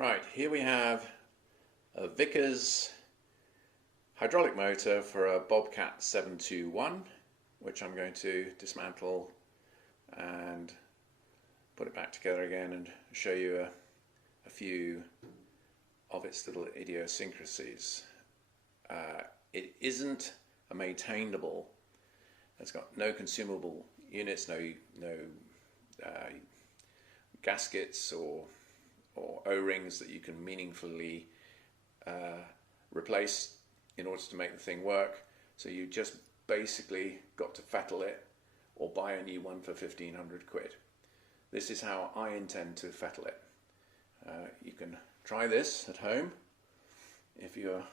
Right, here we have a Vickers hydraulic motor for a Bobcat 721, which I'm going to dismantle and put it back together again and show you a few of its little idiosyncrasies. It isn't a maintainable. It's got no consumable units, no gaskets or O-rings that you can meaningfully replace in order to make the thing work. So you just basically got to fettle it or buy a new one for 1,500 quid. This is how I intend to fettle it. You can try this at home if you're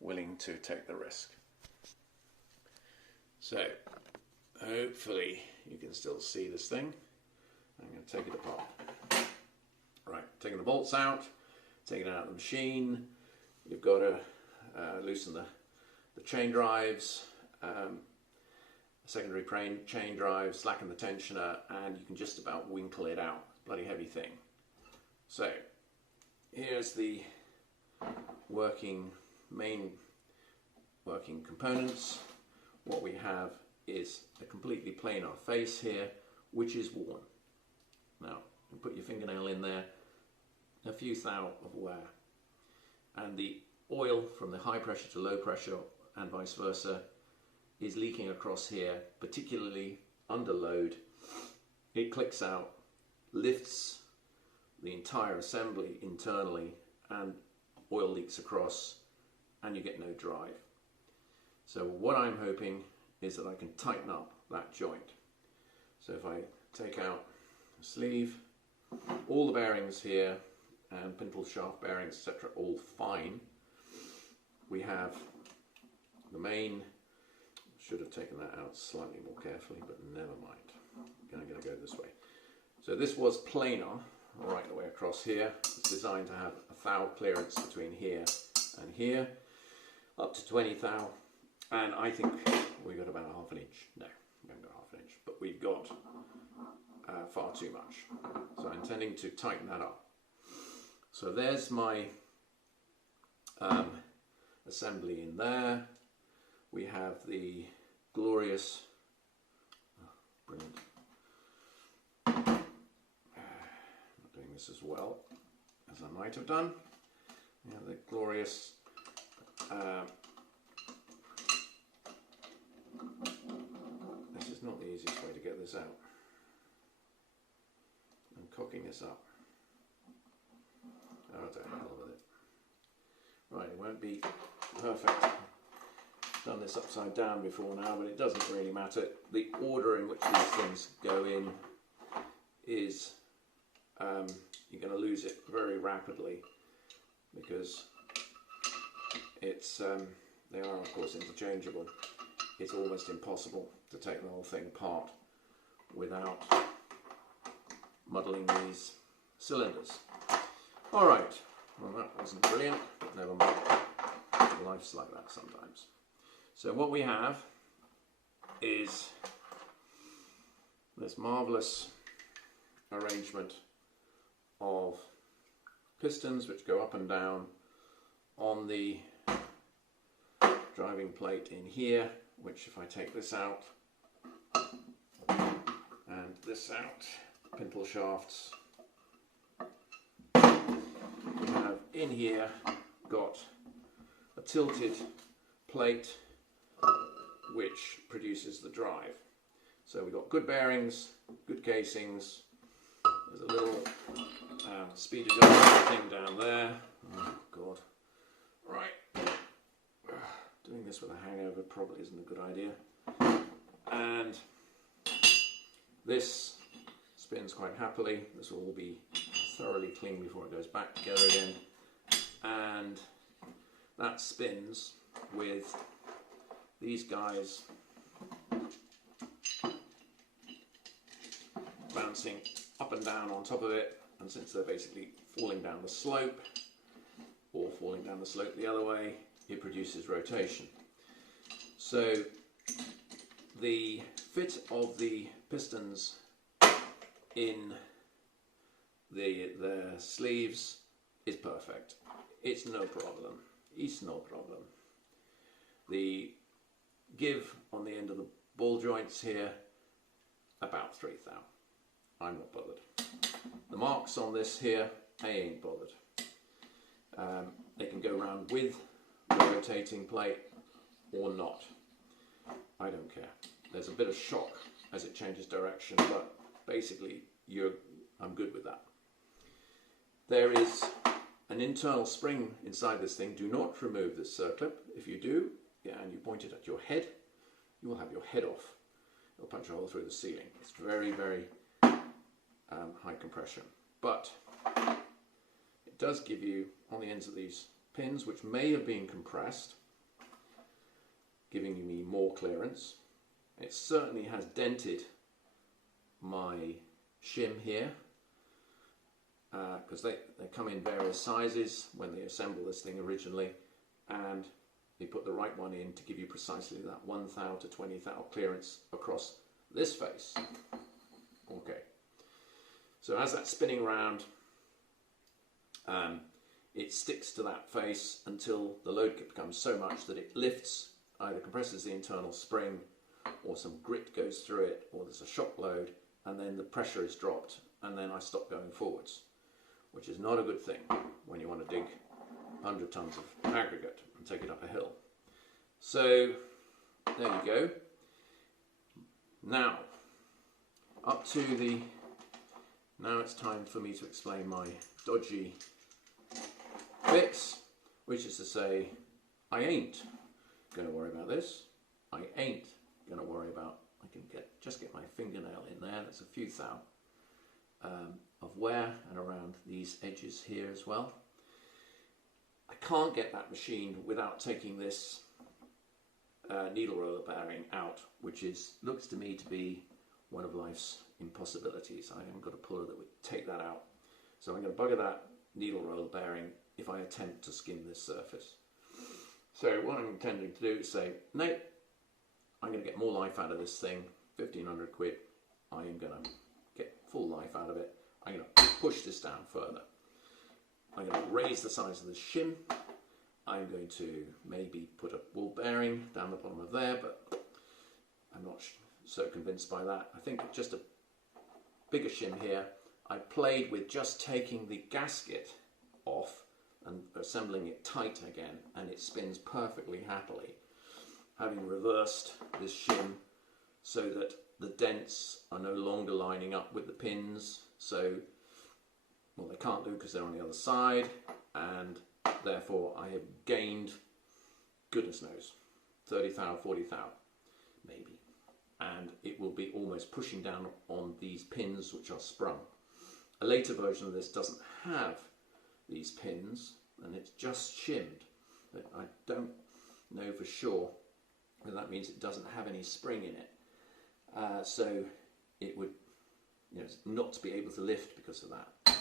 willing to take the risk. So hopefully you can still see this thing. I'm going to take it apart. Right, taking the bolts out, taking it out of the machine. You've got to loosen the chain drives, secondary chain drive, slacken the tensioner, and you can just about winkle it out. Bloody heavy thing. So here's the main working components. What we have is a completely planar face here, which is worn. Now, you put your fingernail in there, a few thou of wear, and the oil from the high pressure to low pressure and vice versa is leaking across here, particularly under load. It clicks out, lifts the entire assembly internally, and oil leaks across, and you get no drive. So what I'm hoping is that I can tighten up that joint. So if I take out the sleeve, all the bearings here and pintle shaft bearings, etc., all fine. We have the main. Should have taken that out slightly more carefully, but never mind. I'm going to go this way. So this was planar right the way across here. It's designed to have a thou clearance between here and here, up to 20 thou, and I think we got about ½ inch. No, we haven't got ½ inch, but we've got far too much. So I'm intending to tighten that up. So there's my assembly in there. We have the glorious, brilliant, not doing this as well as I might have done. We have the glorious this is not the easiest way to get this out. I'm cocking this up. Oh, to hell with it. Right, it won't be perfect. Done this upside down before now, but it doesn't really matter. The order in which these things go in is you're going to lose it very rapidly because it's they are of course interchangeable. It's almost impossible to take the whole thing apart without muddling these cylinders. Alright, well that wasn't brilliant, but never mind. Life's like that sometimes. So what we have is this marvellous arrangement of pistons which go up and down on the driving plate in here, which if I take this out and this out, pintle shafts, we have in here got a tilted plate which produces the drive. So we've got good bearings, good casings. There's a little speed adjustment thing down there. Oh God. Right. Doing this with a hangover probably isn't a good idea. And this spins quite happily. This will all be thoroughly clean before it goes back together again. And that spins with these guys bouncing up and down on top of it, and since they're basically falling down the slope or falling down the slope the other way, it produces rotation. So the fit of the pistons in the sleeves is perfect. It's no problem. It's no problem. The give on the end of the ball joints here, about 3 thou. I'm not bothered. The marks on this here, I ain't bothered. They can go around with the rotating plate or not. I don't care. There's a bit of shock as it changes direction, but basically I'm good with that. There is an internal spring inside this thing. Do not remove this circlip. If you do, and you point it at your head, you will have your head off. It'll punch a hole through the ceiling. It's very, very high compression. But it does give you, on the ends of these pins, which may have been compressed, giving me more clearance. It certainly has dented my shim here, because they come in various sizes when they assemble this thing originally, and they put the right one in to give you precisely that 1 thou to 20 thou clearance across this face. Okay, so as that's spinning around, it sticks to that face until the load becomes so much that it lifts, either compresses the internal spring, or some grit goes through it, or there's a shock load, and then the pressure is dropped, and then I stop going forwards, which is not a good thing when you want to dig 100 tons of aggregate and take it up a hill. So there you go. Now now it's time for me to explain my dodgy fix, which is to say, I ain't going to worry about this. I ain't going to worry about, I can just get my fingernail in there. That's a few thou of wear and around these edges here as well. I can't get that machined without taking this needle roller bearing out, which looks to me to be one of life's impossibilities. I haven't got a puller that would take that out. So I'm going to bugger that needle roller bearing if I attempt to skim this surface. So what I'm intending to do is say, no, I'm going to get more life out of this thing, 1,500 quid. I am going to get full life out of it. I'm going to push this down further. I'm going to raise the size of the shim. I'm going to maybe put a ball bearing down the bottom of there, but I'm not so convinced by that. I think just a bigger shim here. I played with just taking the gasket off and assembling it tight again, and it spins perfectly happily, having reversed this shim so that the dents are no longer lining up with the pins. So, well, they can't do because they're on the other side, and therefore I have gained, goodness knows, 30 thou, 40 thou, maybe. And it will be almost pushing down on these pins which are sprung. A later version of this doesn't have these pins, and it's just shimmed. But I don't know for sure whether that means it doesn't have any spring in it. So it would, not to be able to lift because of that.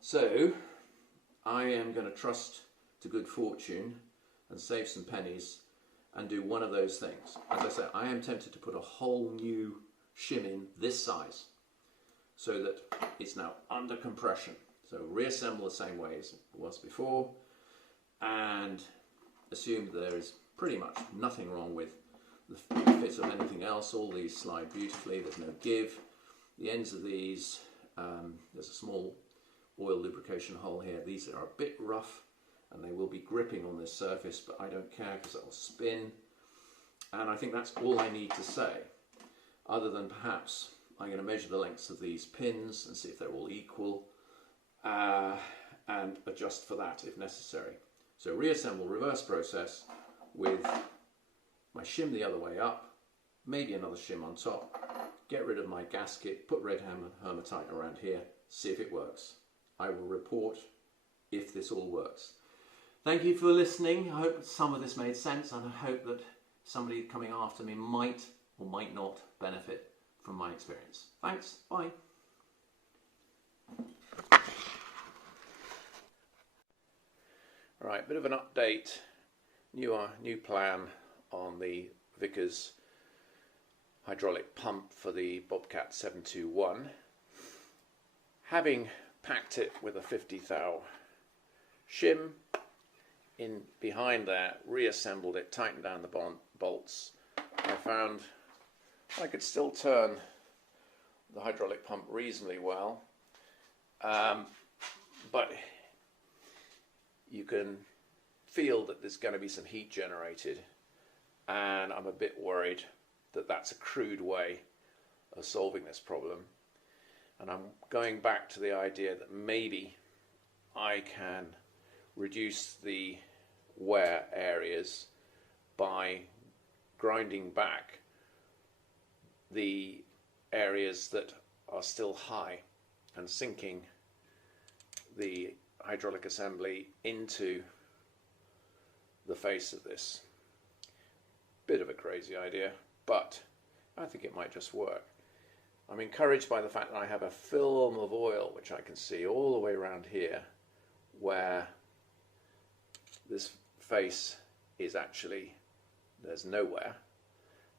So I am going to trust to good fortune and save some pennies and do one of those things. As I say, I am tempted to put a whole new shim in this size so that it's now under compression. So reassemble the same way as it was before and assume that there is pretty much nothing wrong with the fit of anything else. All these slide beautifully, there's no give. The ends of these, there's a small oil lubrication hole here. These are a bit rough and they will be gripping on this surface, but I don't care because it will spin. And I think that's all I need to say, other than perhaps I'm going to measure the lengths of these pins and see if they're all equal, and adjust for that if necessary. So reassemble, reverse process with my shim the other way up, maybe another shim on top, get rid of my gasket, put red Hermetite around here, see if it works. I will report if this all works. Thank you for listening. I hope some of this made sense, and I hope that somebody coming after me might or might not benefit from my experience. Thanks, bye. Right, bit of an update, new plan on the Vickers hydraulic pump for the Bobcat 721. Having packed it with a 50 thou shim in behind there, reassembled it, tightened down the bolts. I found I could still turn the hydraulic pump reasonably well, but you can feel that there's going to be some heat generated, and I'm a bit worried that that's a crude way of solving this problem. And I'm going back to the idea that maybe I can reduce the wear areas by grinding back the areas that are still high and sinking the hydraulic assembly into the face of this. Bit of a crazy idea, but I think it might just work. I'm encouraged by the fact that I have a film of oil which I can see all the way around here, where this face is actually, there's no wear.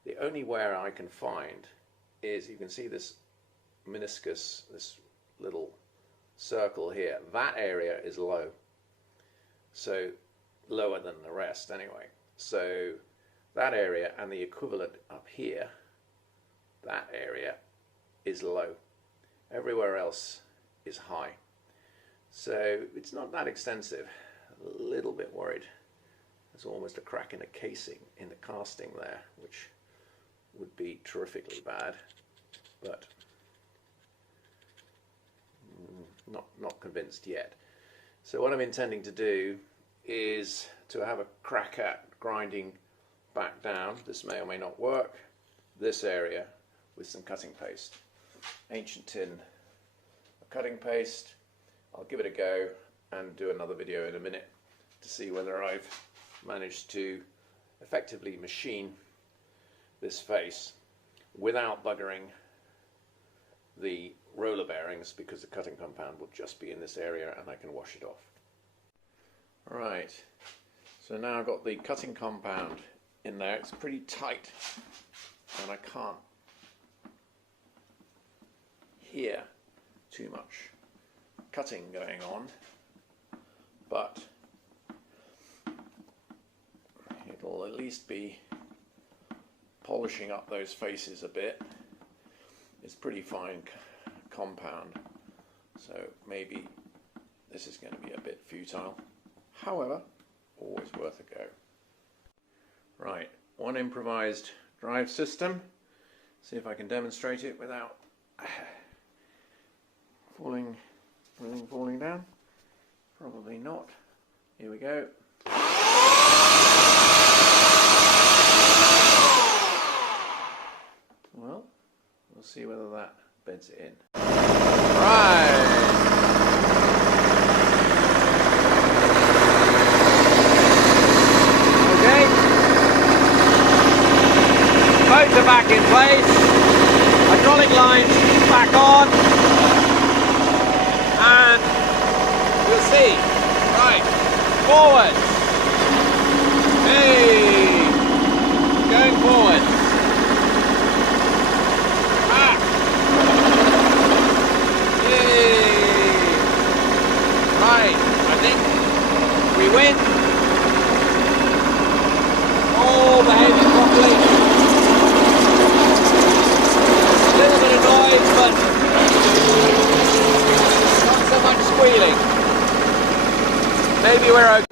The only wear I can find is, you can see this meniscus, this little circle here. That area is low, so lower than the rest anyway. So that area and the equivalent up here, that area is low. Everywhere else is high. So it's not that extensive. A little bit worried. There's almost a crack in the casing, in the casting there, which would be terrifically bad, but not convinced yet. So what I'm intending to do is to have a crack at grinding back down. This may or may not work. This area with some cutting paste. Ancient tin cutting paste. I'll give it a go and do another video in a minute to see whether I've managed to effectively machine this face without buggering the roller bearings, because the cutting compound will just be in this area and I can wash it off. Right, so now I've got the cutting compound in there. It's pretty tight and I can't hear too much cutting going on, but it'll at least be polishing up those faces a bit. It's pretty fine compound, so maybe this is going to be a bit futile. However, always worth a go. Right, one improvised drive system. See if I can demonstrate it without falling down. Probably not. Here we go. Well, we'll see whether that beds it in. Right. Okay. Motor back in place. Hydraulic lines back on. And you'll see. Right. Forward. Hey. Going forward. Right, I think we win. All behaving properly. A little bit of noise, but not so much squealing. Maybe we're okay.